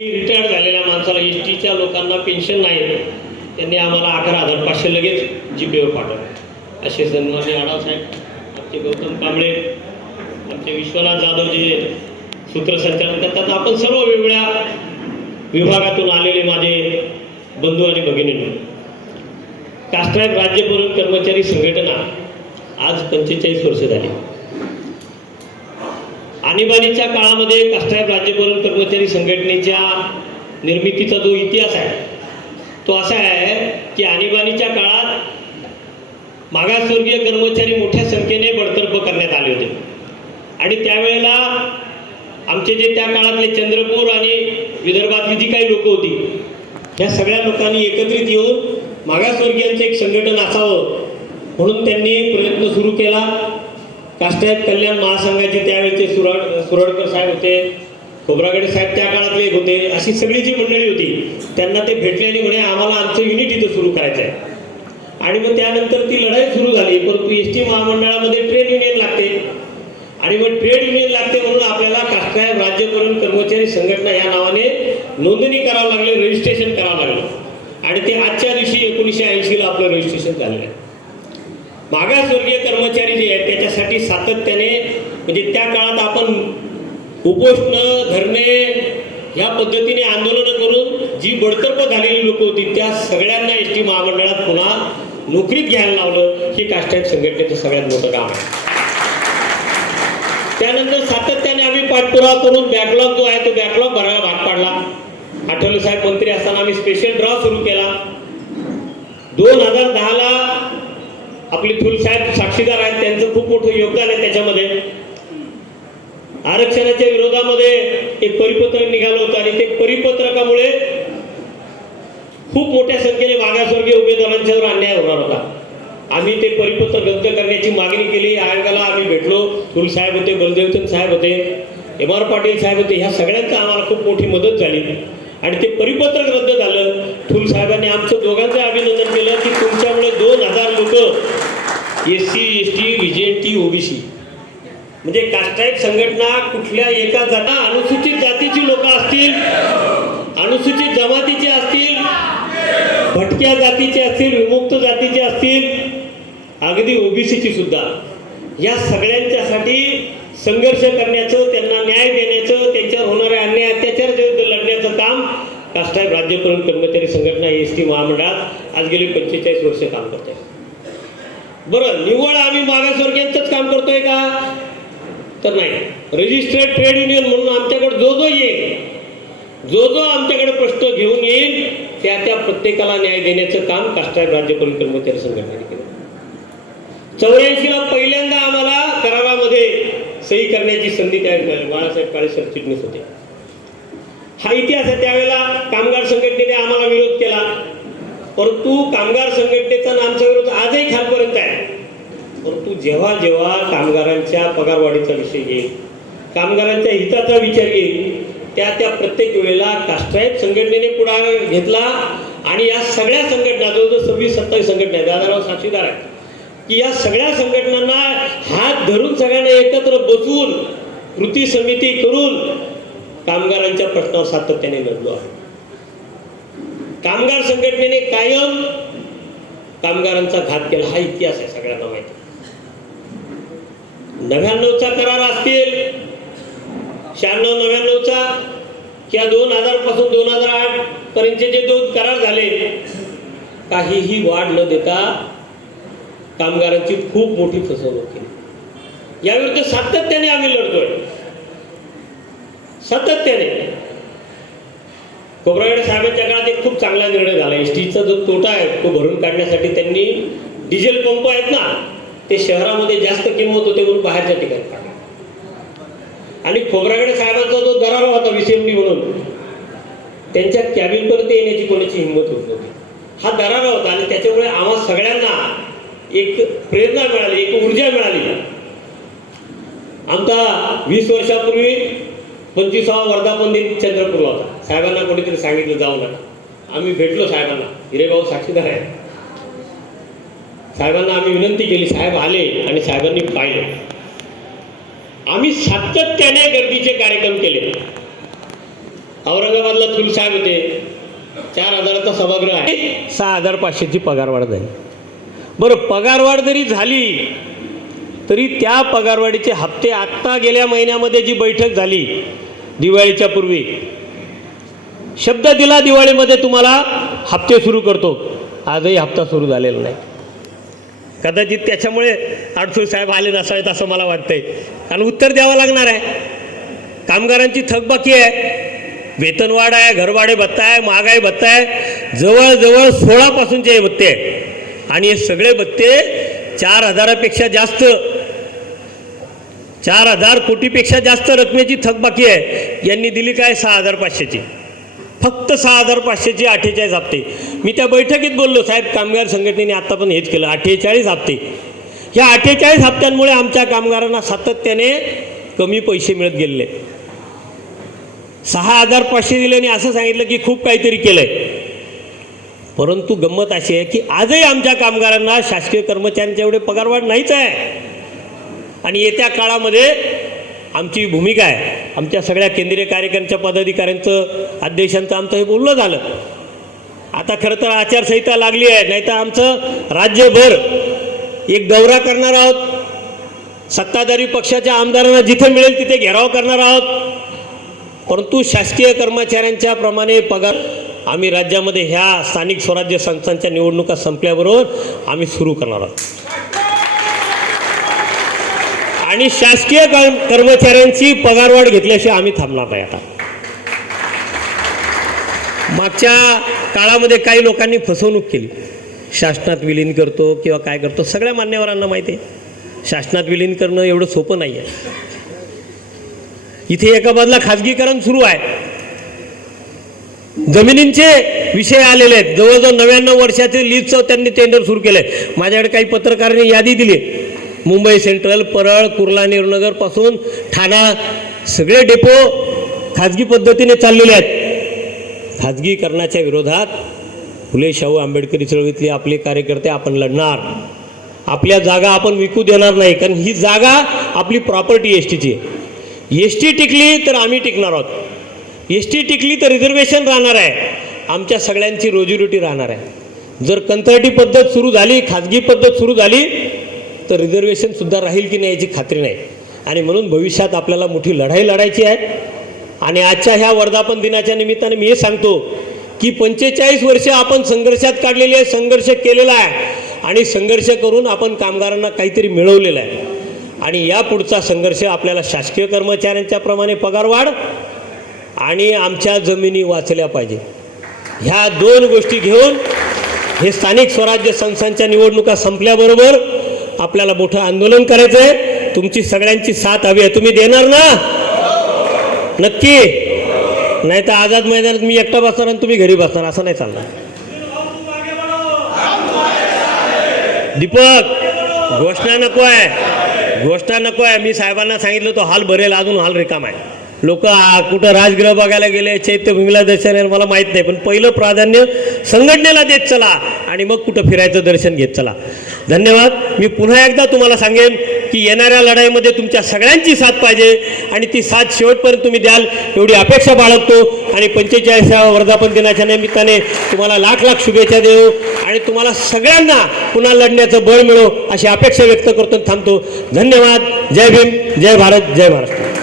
Retire झालेल्या माणसाला S टीच्या लोकांना पेन्शन नाही त्यांनी आम्हाला अकरा हजार पाचशे लगेच जी पेवर पाठवले. असे सन्मान्य आडासाहेब आमचे गौतम कांबळे आमचे विश्वनाथ जाधव जे सूत्रसंचालन करतात आपण सर्व वेगवेगळ्या विभागातून आलेले माझे बंधू आणि भगिनी. कास्ट्राईब राज्य कर्मचारी संघटना आज पंचेचाळीस वर्ष झाली. आणीबाणीच्या काळामध्ये कास्ट्राईब राज्यपालन कर्मचारी संघटनेच्या निर्मितीचा जो इतिहास आहे तो असा आहे की आणीबाणीच्या काळात मागासवर्गीय कर्मचारी मोठ्या संख्येने बडतर्फ करण्यात आले होते. आणि त्यावेळेला आमचे जे त्या काळातले चंद्रपूर आणि विदर्भातली जी काही लोक होती ह्या सगळ्या लोकांनी एकत्रित येऊन मागासवर्गीयांचं एक संघटन असावं म्हणून त्यांनी प्रयत्न सुरू केला. काष्टायत कल्याण महासंघाचे त्यावेळेचे सुरड सुरडकर साहेब होते. खोब्रागडे साहेब त्या काळातले एक होते. अशी सगळी जी मंडळी होती त्यांना ते भेटले आणि म्हणे आम्हाला आमचं युनिट इथं सुरू करायचं आहे आणि मग त्यानंतर ती लढाई सुरू झाली. परंतु एस टी महामंडळामध्ये ट्रेड युनियन लागते. आणि मग ट्रेड युनियन लागते म्हणून आपल्याला काष्टायब राज्यकरण कर्मचारी संघटना या नावाने नोंदणी करावं लागली रजिस्ट्रेशन करावं लागलं. आणि ते आजच्या दिवशी एकोणीसशे ऐंशीला आपलं रजिस्ट्रेशन झालेलं आहे. मागासवर्गीय कर्मचारी जे आहेत त्याच्यासाठी सातत्याने म्हणजे त्या काळात आपण उपोषण धरणे ह्या पद्धतीने आंदोलनं करून जी बडतर्फ झालेली लोक होती त्या सगळ्यांना एस टी महामंडळात पुन्हा नोकरीत घ्यायला लावलं हे काष्टाईन संघटनेचं सगळ्यात मोठं काम आहे. त्यानंतर सातत्याने आम्ही पाठपुरावा करून बॅकलॉग जो आहे तो बॅकलॉग भरायला भाग पाडला. आठवले साहेब मंत्री असताना आम्ही स्पेशल ड्रॉ सुरू केला. दोन हजार दहाला आपले थुलसाहेब साक्षीदार आहेत त्यांचं खूप मोठं योगदान आहे त्याच्यामध्ये. आरक्षणाच्या विरोधामध्ये एक परिपत्रक निघालं होतं आणि ते परिपत्रकामुळे खूप मोठ्या संख्येने मागासवर्गीय उमेदवारांच्यावर अन्याय होणार होता. आम्ही ते परिपत्रक रद्द करण्याची मागणी केली आयोगाला आम्ही भेटलो. थुल साहेब होते बलदेवचंद साहेब होते एम आर पाटील साहेब होते ह्या सगळ्यांचा आम्हाला खूप मोठी मदत झाली. आणि ते परिपत्रक रद्द झालं. थुल साहेबांनी आमचं दोघांचं अभिनंदन केलं की तुमच्यामुळे दोन हजार लोक S C S T V OBC. म्हणजे कास्टाईप संघटना कुठल्या एका जाता अनुसूचित जातीची लोक असतील अनुसूचित जमातीचे असतील भटक्या जातीचे असतील विमुक्त जातीचे असतील अगदी ओबीसीची सुद्धा. या सगळ्यांच्यासाठी संघर्ष करण्याचं त्यांना न्याय देण्याचं त्यांच्यावर होणाऱ्या अन्याय अत्याचार विरुद्ध लढण्याचं काम कास्टाईप राज्यकरण कर्मचारी संघटना एस टी महामंडळात आज गेली पंचेचाळीस वर्ष काम करत. आहे बरं निव्वळ आम्ही मागासवर्गीयांचंच काम करतोय का? तर नाही. रजिस्टर्ड ट्रेड युनियन म्हणून आमच्याकडे जो जो येईल जो जो आमच्याकडे प्रश्न घेऊन येईल त्या त्या प्रत्येकाला न्याय देण्याचं काम काष्टायब राज्यकरण कर्मचारी संघटनेने केलं. चौऱ्याऐंशीला पहिल्यांदा आम्हाला करारामध्ये सही करण्याची संधी तयार मिळाली बाळासाहेब काळे सरचिटणीस होते. हा इतिहास आहे त्यावेळेला कामगार संघटनेने आम्हाला विरोध केला. परंतु कामगार संघटनेचा आमचा विरोध आजही खालपर्यंत आहे. परंतु जेव्हा जेव्हा कामगारांच्या पगारवाढीचा विषय येईल कामगारांच्या हिताचा विचार येईल त्या त्या प्रत्येक वेळेला काष्टायत संघटनेने पुढाकार घेतला आणि या सगळ्या संघटना जवळजवळ सव्वीस सत्तावीस संघटना आहेत दादाराव साक्षीदार आहेत की या सगळ्या संघटनांना हात धरून सगळ्यांना एकत्र बसवून कृती समिती करून कामगारांच्या प्रश्नावर सातत्याने लढलो आहे. कामगार संघटनेने कायम कामगारांचा घात केला. हा इतिहास आहे सगळ्यांना माहिती नव्याण्णवचा करार असतील शहाण्णव नव्याण्णवचा किंवा दोन हजारपासून दोन हजार आठ पर्यंतचे जे दोन करार झाले काहीही वाढ न देता कामगारांची खूप मोठी फसवणूक केली. याविरुद्ध सातत्याने आम्ही लढतोय. सातत्याने. कोबरागडे साहेबांच्या काळात एक खूप चांगला निर्णय झाला. एस टीचा जो तोटा आहे तो भरून काढण्यासाठी त्यांनी डिझेल पंप आहेत ना ते शहरामध्ये जास्त किंमत होते म्हणून बाहेरच्या ठिकाणी काढले. आणि खोबरागडे साहेबांचा जो दरारा होता विसेमनी म्हणून त्यांच्या कॅबिनपर्यंत येण्याची कोणाची हिंमत होत नव्हती. हा दरारा होता आणि त्याच्यामुळे आम्हा सगळ्यांना एक प्रेरणा मिळाली एक ऊर्जा मिळाली. आमचा वीस वर्षापूर्वी पंचवीसावा वर्धापन दिन चंद्रपूरला होता. साहेबांना कोणीतरी सांगितलं जाऊ नका. आम्ही भेटलो साहेबांना. हिरेभाऊ साक्षीदार आहे साहेबांना आम्ही विनंती केली साहेब आले आणि साहेबांनी पाहिलं. आम्ही सातत्याने गर्दीचे कार्यक्रम केले. औरंगाबादला थुल साहेब होते. चार हजाराचा सभागृह आहे. सहा हजार पाचशेची पगारवाढ झाली. बरं पगारवाढ जरी झाली तरी त्या पगारवाढीचे हप्ते आत्ता गेल्या महिन्यामध्ये जी बैठक झाली दिवाळीच्या पूर्वी. शब्द दिला दिवाळीमध्ये तुम्हाला हप्ते सुरू करतो. आजही हप्ता सुरू झालेला नाही. कदाचित त्याच्यामुळे अडसूळ साहेब आले नसावेत असं मला वाटतंय. कारण उत्तर द्यावं लागणार आहे. कामगारांची थकबाकी आहे. वेतनवाढ आहे घरभाडे भत्ता आहे महागाई भत्ता आहे. जवळजवळ सोळापासूनचे हे भत्ते आहे आणि हे सगळे भत्ते चार हजारापेक्षा जास्त चार हजार कोटीपेक्षा जास्त रकमेची थकबाकी आहे. यांनी दिली काय? सहा हजार पाचशेची. फक्त सहा हजार पाचशेचे अठ्ठेचाळीस हप्ते. मी त्या बैठकीत बोललो साहेब कामगार संघटनेने आत्ता पण हेच केलं अठ्ठेचाळीस हप्ते. या अठ्ठेचाळीस हप्त्यांमुळे आमच्या कामगारांना सातत्याने कमी पैसे मिळत गेलेले. सहा हजार पाचशे दिल्याने असं सांगितलं की खूप काहीतरी केलंय. परंतु गंमत अशी आहे की आजही आमच्या कामगारांना शासकीय कर्मचाऱ्यांच्या एवढे पगारवाढ नाहीच आहे. आणि येत्या काळामध्ये आमची भूमिका आहे. आमच्या सगळ्या केंद्रीय कार्यकर्त्यांच्या पदाधिकाऱ्यांचं अध्यक्षांचं आमचं हे बोलणं झालं. आता खरं तर आचारसंहिता लागली आहे नाही तर आमचं राज्यभर एक दौरा करणार आहोत. सत्ताधारी पक्षाच्या आमदारांना जिथे मिळेल तिथे घेराव करणार आहोत. परंतु शासकीय कर्मचाऱ्यांच्या प्रमाणे पगार आम्ही राज्यामध्ये ह्या स्थानिक स्वराज्य संस्थांच्या निवडणुका संपल्याबरोबर आम्ही सुरू करणार आहोत. आणि शासकीय कर्मचाऱ्यांची पगारवाढ घेतल्याशिवाय आम्ही थांबणार नाही आता. मागच्या काळामध्ये काही लोकांनी फसवणूक केली. शासनात विलीन करतो किंवा काय करतो सगळ्या मान्यवरांना माहिती आहे. शासनात विलीन करणं एवढं सोपं नाही आहे. इथे एका बाजूला खाजगीकरण सुरू आहे. जमिनींचे विषय आलेले आहेत. जवळजवळ नव्याण्णव वर्षाचे लीजचं त्यांनी टेंडर सुरू केलंय. माझ्याकडे काही पत्रकारांनी यादी दिली मुंबई सेंट्रल परळ कुर्ला नेहरूनगरपासून ठाणा सगळे डेपो खाजगी पद्धतीने चाललेले आहेत. खाजगीकरणाच्या विरोधात फुले शाहू आंबेडकरी चळवळीतले आपले कार्यकर्ते आपण लढणार. आपल्या जागा आपण विकू देणार नाही कारण ही जागा आपली प्रॉपर्टी एस टीची आहे. एस टी टिकली तर आम्ही टिकणार आहोत. एस टी टिकली तर रिझर्वेशन राहणार आहे. आमच्या सगळ्यांची रोजीरोटी राहणार आहे. जर कंत्राटी पद्धत सुरू झाली खाजगी पद्धत सुरू झाली तर रिझर्वेशनसुद्धा राहील की नाही याची खात्री नाही. आणि म्हणून भविष्यात आपल्याला मोठी लढाई लढायची आहे. आणि आजच्या ह्या वर्धापन दिनाच्या निमित्ताने मी हे सांगतो की पंचेचाळीस वर्षे आपण संघर्षात काढलेली आहे संघर्ष केलेला आहे. आणि संघर्ष करून आपण कामगारांना काहीतरी मिळवलेलं आहे. आणि या पुढचा संघर्ष आपल्याला शासकीय कर्मचाऱ्यांच्या प्रमाणे पगारवाढ आणि आमच्या जमिनी वाचल्या पाहिजे. ह्या दोन गोष्टी घेऊन हे स्थानिक स्वराज्य संस्थांच्या निवडणुका संपल्याबरोबर आपल्याला मोठं आंदोलन करायचं आहे तुमची सगळ्यांची साथ हवी आहे. तुम्ही देणार ना? नक्की. नाही तर आझाद मैदानात मी एकटा बसणार आणि तुम्ही घरी बसणार. असं नाही चालणार. दीपक घोषणा नको आहे. घोषणा नको आहे. मी साहेबांना सांगितलं तो हाल भरेल अजून हाल रिकाम आहे. लोक कुठं राजगृह बघायला गेले चैत्यभूमीला दर्शन आहे, मला माहीत नाही. पण पहिलं प्राधान्य संघटनेला देत चला. आणि मग कुठं फिरायचं दर्शन घेत चला. धन्यवाद. मी पुन्हा एकदा तुम्हाला सांगेन की येणाऱ्या लढाईमध्ये तुमच्या सगळ्यांची साथ पाहिजे आणि ती साथ शेवटपर्यंत तुम्ही द्याल एवढी अपेक्षा बाळगतो. आणि पंचेचाळीसाव्या वर्धापन दिनाच्या निमित्ताने तुम्हाला लाख लाख शुभेच्छा देऊ आणि तुम्हाला सगळ्यांना पुन्हा लढण्याचं बळ मिळो अशी अपेक्षा व्यक्त करतो थांबतो. धन्यवाद. जय भीम. जय भारत. जय महाराष्ट्र.